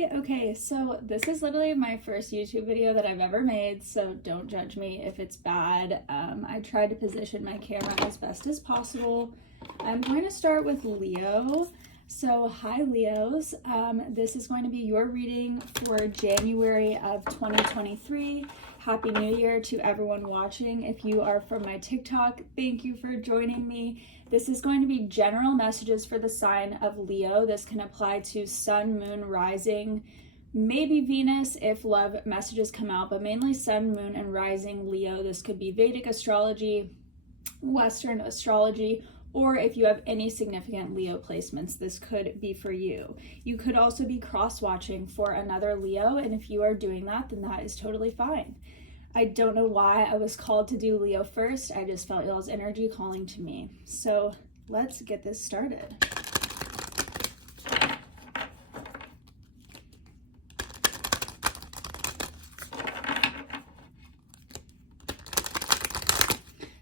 Hi! Okay, so this is literally my first YouTube video that I've ever made, so don't judge me if it's bad. I tried to position my camera as best as possible. I'm going to start with Leo. So hi Leos, this is going to be your reading for January of 2023. Happy New Year to everyone watching. If you are from my TikTok, thank you for joining me. This is going to be general messages for the sign of Leo. This can apply to Sun, Moon, Rising, maybe Venus if love messages come out, but mainly Sun, Moon, and Rising Leo. This could be Vedic astrology, Western astrology, or if you have any significant Leo placements, this could be for you. You could also be cross-watching for another Leo, and if you are doing that, then that is totally fine. I don't know why I was called to do Leo first. I just felt y'all's energy calling to me. So let's get this started.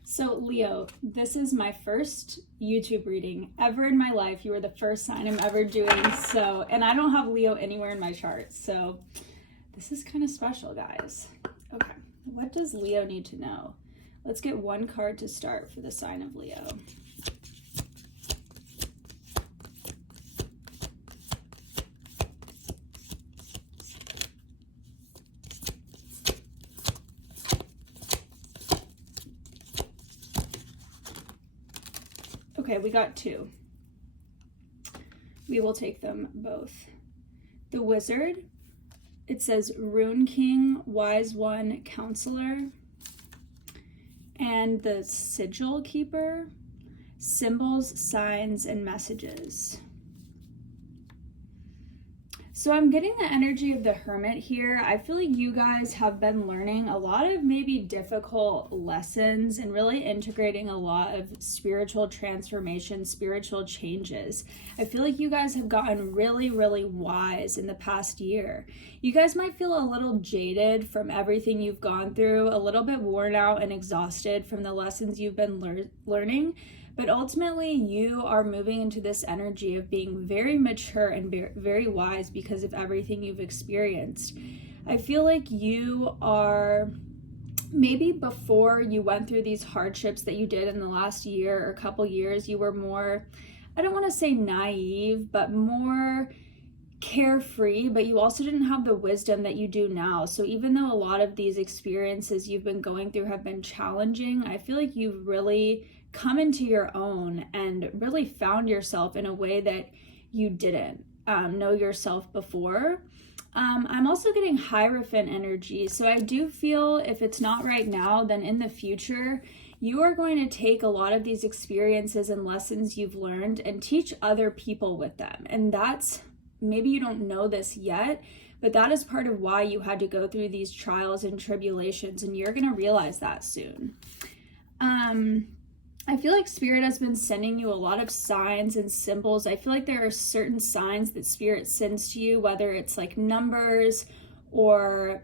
So Leo, this is my first YouTube reading ever in my life. You are the first sign I'm ever doing. So, and I don't have Leo anywhere in my chart. So this is kind of special, guys. Okay, what does Leo need to know? Let's get one card to start for the sign of Leo. Okay, we got two. We will take them both. The Wizard, it says Rune King, Wise One, Counselor. And the Sigil Keeper, Symbols, Signs, and Messages. So I'm getting the energy of the Hermit here. I feel like you guys have been learning a lot of maybe difficult lessons and really integrating a lot of spiritual transformation, spiritual changes. I feel like you guys have gotten really, really wise in the past year. You guys might feel a little jaded from everything you've gone through, a little bit worn out and exhausted from the lessons you've been learning. But ultimately, you are moving into this energy of being very mature and very wise because of everything you've experienced. I feel like you are, maybe before you went through these hardships that you did in the last year or couple years, you were more, I don't want to say naive, but more carefree, but you also didn't have the wisdom that you do now. So even though a lot of these experiences you've been going through have been challenging, I feel like you've really come into your own and really found yourself in a way that you didn't know yourself before. I'm also getting Hierophant energy. So I do feel if it's not right now, then in the future, you are going to take a lot of these experiences and lessons you've learned and teach other people with them. And that's, maybe you don't know this yet, but that is part of why you had to go through these trials and tribulations, and you're going to realize that soon. I feel like Spirit has been sending you a lot of signs and symbols. I feel like there are certain signs that Spirit sends to you, whether it's like numbers or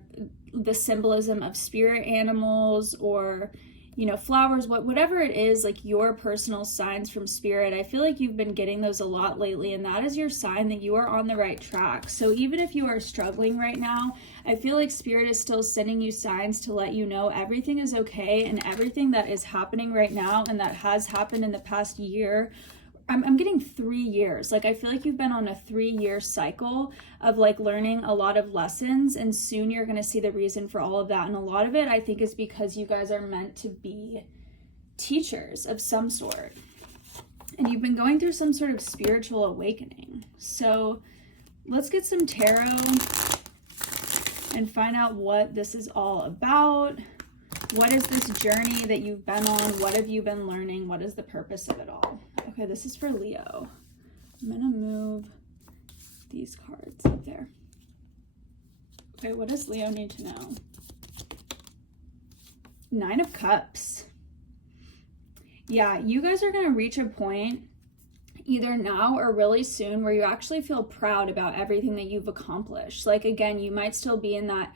the symbolism of spirit animals or, you know, flowers, whatever it is, like your personal signs from Spirit. I feel like you've been getting those a lot lately, and that is your sign that you are on the right track. So even if you are struggling right now, I feel like Spirit is still sending you signs to let you know everything is okay, and everything that is happening right now and that has happened in the past year. I'm getting 3 years. Like, I feel like you've been on a 3-year cycle of like learning a lot of lessons, and soon you're going to see the reason for all of that. And a lot of it, I think, is because you guys are meant to be teachers of some sort. And you've been going through some sort of spiritual awakening. So let's get some tarot and find out what this is all about. What is this journey that you've been on? What have you been learning? What is the purpose of it all? Okay, this is for Leo. I'm gonna move these cards up there. Okay, what does Leo need to know? 9 of Cups. Yeah, you guys are gonna reach a point either now or really soon where you actually feel proud about everything that you've accomplished. Like, again, you might still be in that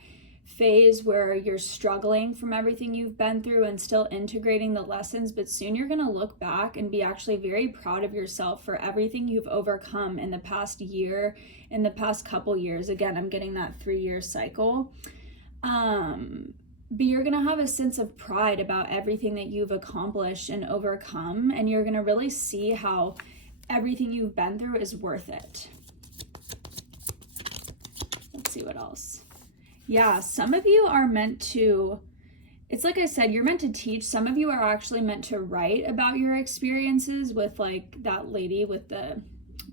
phase where you're struggling from everything you've been through and still integrating the lessons, but soon you're going to look back and be actually very proud of yourself for everything you've overcome in the past year, in the past couple years. Again, I'm getting that 3-year cycle. But you're going to have a sense of pride about everything that you've accomplished and overcome, and you're going to really see how everything you've been through is worth it. Let's see what else. Yeah, some of you are meant to, it's like I said, you're meant to teach. Some of you are actually meant to write about your experiences with like that lady with the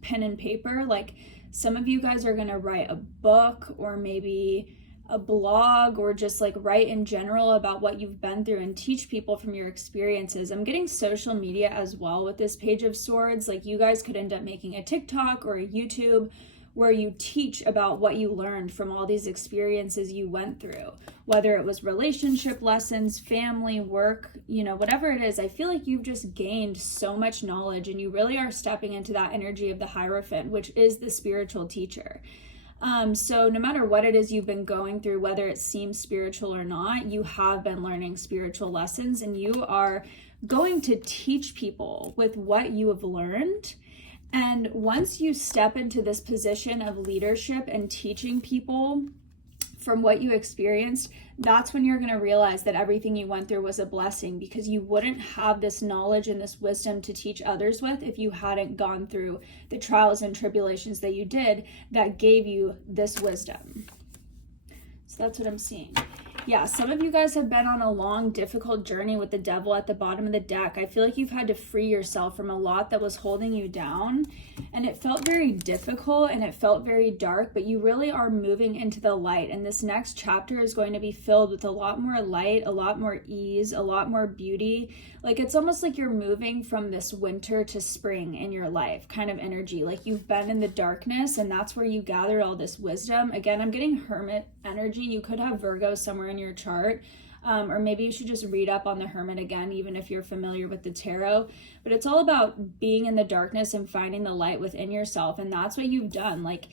pen and paper. Like some of you guys are going to write a book or maybe a blog or just like write in general about what you've been through and teach people from your experiences. I'm getting social media as well with this Page of Swords. Like you guys could end up making a TikTok or a YouTube where you teach about what you learned from all these experiences you went through, whether it was relationship lessons, family, work, you know, whatever it is. I feel like you've just gained so much knowledge and you really are stepping into that energy of the Hierophant, which is the spiritual teacher. So no matter what it is you've been going through, whether it seems spiritual or not, you have been learning spiritual lessons and you are going to teach people with what you have learned. And once you step into this position of leadership and teaching people from what you experienced, that's when you're going to realize that everything you went through was a blessing, because you wouldn't have this knowledge and this wisdom to teach others with if you hadn't gone through the trials and tribulations that you did that gave you this wisdom. So that's what I'm seeing. Yeah, some of you guys have been on a long, difficult journey with the Devil at the bottom of the deck. I feel like you've had to free yourself from a lot that was holding you down, and it felt very difficult and it felt very dark, but you really are moving into the light, and this next chapter is going to be filled with a lot more light, a lot more ease, a lot more beauty. Like it's almost like you're moving from this winter to spring in your life kind of energy. Like you've been in the darkness and that's where you gathered all this wisdom. Again, I'm getting Hermit energy. You could have Virgo somewhere in your chart, or maybe you should just read up on the Hermit again, even if you're familiar with the tarot. But it's all about being in the darkness and finding the light within yourself, and that's what you've done. Like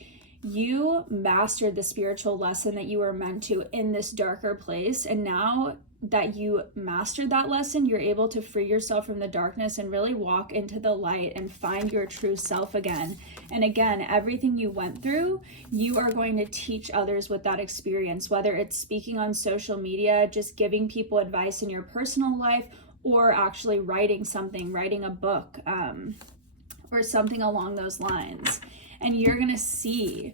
you mastered the spiritual lesson that you were meant to in this darker place, and now that you mastered that lesson, you're able to free yourself from the darkness and really walk into the light and find your true self again. And again, everything you went through, you are going to teach others with that experience, whether it's speaking on social media, just giving people advice in your personal life, or actually writing something, writing a book, or something along those lines. And you're going to see,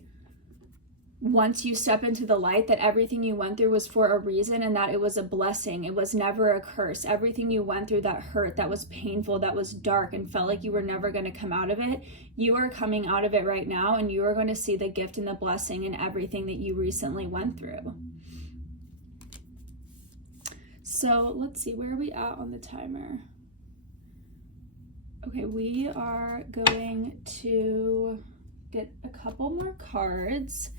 once you step into the light, that everything you went through was for a reason and that it was a blessing. It was never a curse. Everything you went through that hurt, that was painful, that was dark and felt like you were never going to come out of it, you are coming out of it right now, and you are going to see the gift and the blessing in everything that you recently went through. So let's see, where are we at on the timer? Okay, we are going to get a couple more cards.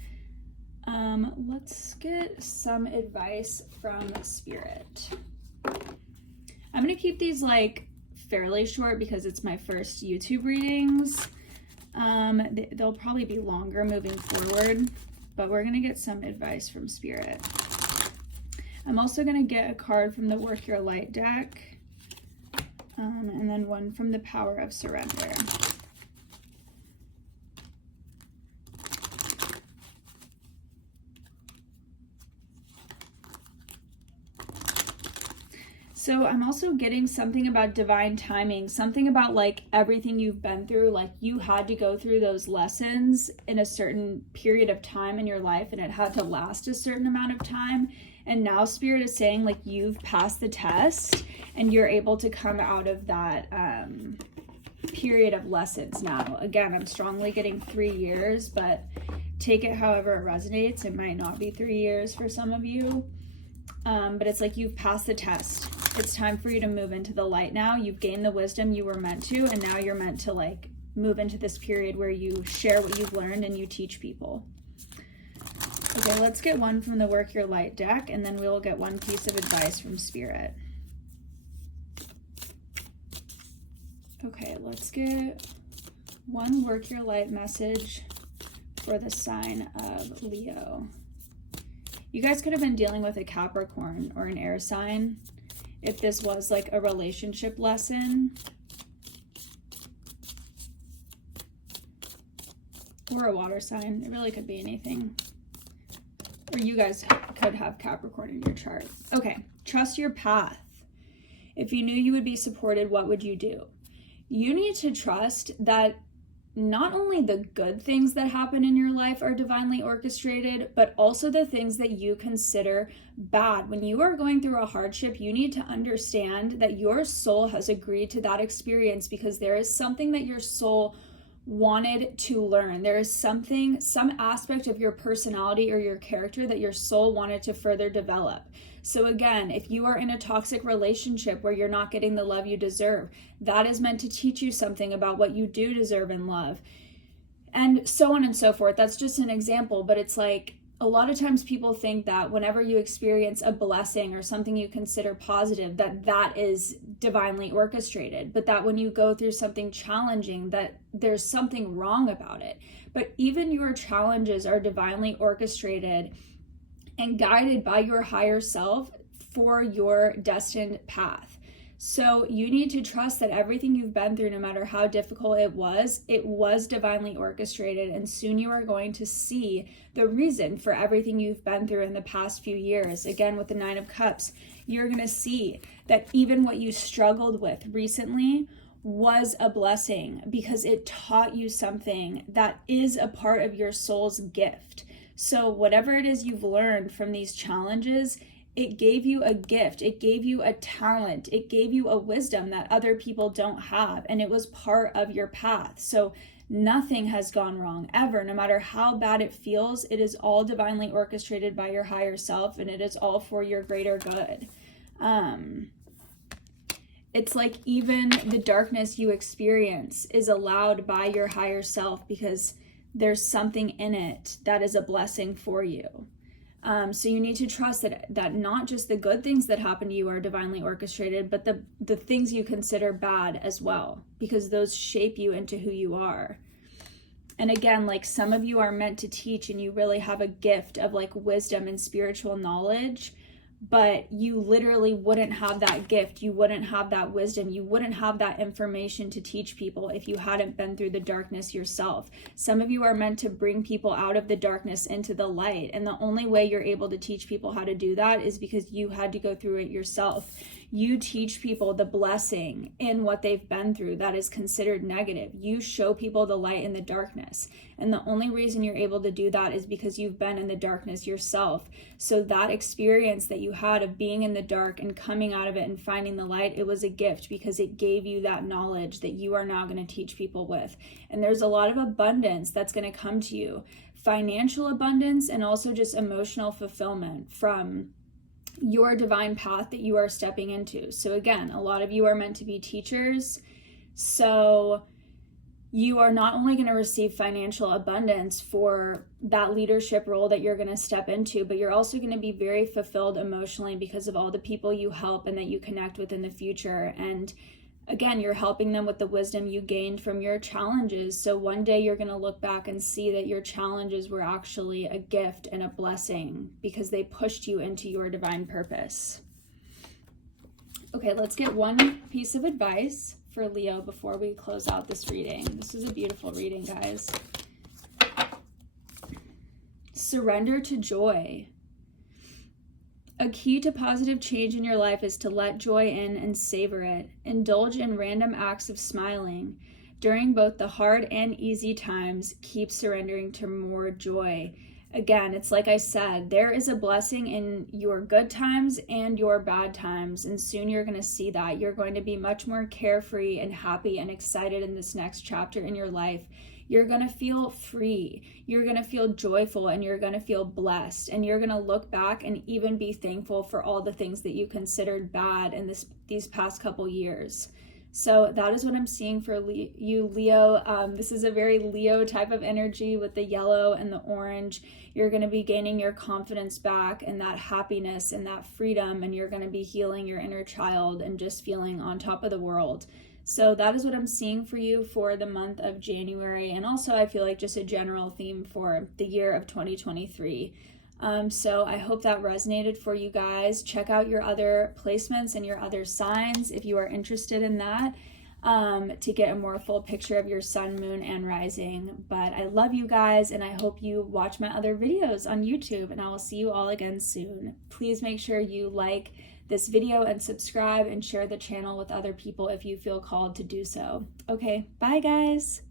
Let's get some advice from Spirit. I'm going to keep these like fairly short because it's my first YouTube readings. They'll probably be longer moving forward, but we're going to get some advice from Spirit. I'm also going to get a card from the Work Your Light deck, and then one from the Power of Surrender. So I'm also getting something about divine timing, something about like everything you've been through, like you had to go through those lessons in a certain period of time in your life, and it had to last a certain amount of time. And now Spirit is saying like you've passed the test and you're able to come out of that period of lessons now. Again, I'm strongly getting 3 years, but take it however it resonates. It might not be 3 years for some of you. But it's like you've passed the test. It's time for you to move into the light now. You've gained the wisdom you were meant to, and now you're meant to like move into this period where you share what you've learned and you teach people. Okay, let's get one from the Work Your Light deck, and then we'll get one piece of advice from Spirit. Okay, let's get one Work Your Light message for the sign of Leo. You guys could have been dealing with a Capricorn or an air sign if this was like a relationship lesson. Or a water sign. It really could be anything. Or you guys could have Capricorn in your chart. Okay, trust your path. If you knew you would be supported, what would you do? You need to trust that not only the good things that happen in your life are divinely orchestrated, but also the things that you consider bad. When you are going through a hardship, you need to understand that your soul has agreed to that experience because there is something that your soul wanted to learn. There is something, some aspect of your personality or your character that your soul wanted to further develop. So again, if you are in a toxic relationship where you're not getting the love you deserve, that is meant to teach you something about what you do deserve in love, and so on and so forth. That's just an example, but it's like a lot of times people think that whenever you experience a blessing or something you consider positive, that is divinely orchestrated, but that when you go through something challenging, that there's something wrong about it. But even your challenges are divinely orchestrated and guided by your higher self for your destined path. So you need to trust that everything you've been through, no matter how difficult it was divinely orchestrated, and soon you are going to see the reason for everything you've been through in the past few years. Again, with the Nine of Cups, you're going to see that even what you struggled with recently was a blessing because it taught you something that is a part of your soul's gift. So whatever it is you've learned from these challenges, it gave you a gift, it gave you a talent, it gave you a wisdom that other people don't have, and it was part of your path. So nothing has gone wrong ever. No matter how bad it feels, it is all divinely orchestrated by your higher self, and it is all for your greater good. It's like even the darkness you experience is allowed by your higher self because there's something in it that is a blessing for you. So you need to trust that not just the good things that happen to you are divinely orchestrated, but the things you consider bad as well, because those shape you into who you are. And again, like some of you are meant to teach and you really have a gift of like wisdom and spiritual knowledge, but you literally wouldn't have that gift, you wouldn't have that wisdom, you wouldn't have that information to teach people if you hadn't been through the darkness yourself. Some of you are meant to bring people out of the darkness into the light, and the only way you're able to teach people how to do that is because you had to go through it yourself. You teach people the blessing in what they've been through that is considered negative. You show people the light in the darkness. And the only reason you're able to do that is because you've been in the darkness yourself. So that experience that you had of being in the dark and coming out of it and finding the light, it was a gift because it gave you that knowledge that you are now going to teach people with. And there's a lot of abundance that's going to come to you. Financial abundance and also just emotional fulfillment from your divine path that you are stepping into. So again, a lot of you are meant to be teachers. So you are not only going to receive financial abundance for that leadership role that you're going to step into, but you're also going to be very fulfilled emotionally because of all the people you help and that you connect with in the future. And again, you're helping them with the wisdom you gained from your challenges. So one day you're going to look back and see that your challenges were actually a gift and a blessing because they pushed you into your divine purpose. Okay, let's get one piece of advice for Leo before we close out this reading. This is a beautiful reading, guys. Surrender to joy. A key to positive change in your life is to let joy in and savor it. Indulge in random acts of smiling. During both the hard and easy times, keep surrendering to more joy. Again, it's like I said, there is a blessing in your good times and your bad times, and soon you're going to see that. You're going to be much more carefree and happy and excited in this next chapter in your life. You're going to feel free, you're going to feel joyful, and you're going to feel blessed, and you're going to look back and even be thankful for all the things that you considered bad in these past couple years. So that is what I'm seeing for you, Leo. This is a very Leo type of energy with the yellow and the orange. You're going to be gaining your confidence back and that happiness and that freedom, and you're going to be healing your inner child and just feeling on top of the world. So that is what I'm seeing for you for the month of January. And also I feel like just a general theme for the year of 2023. So I hope that resonated for you guys. Check out your other placements and your other signs if you are interested in that, to get a more full picture of your sun, moon, and rising. But I love you guys, and I hope you watch my other videos on YouTube, and I will see you all again soon. Please make sure you like this video and subscribe and share the channel with other people if you feel called to do so. Okay, bye guys.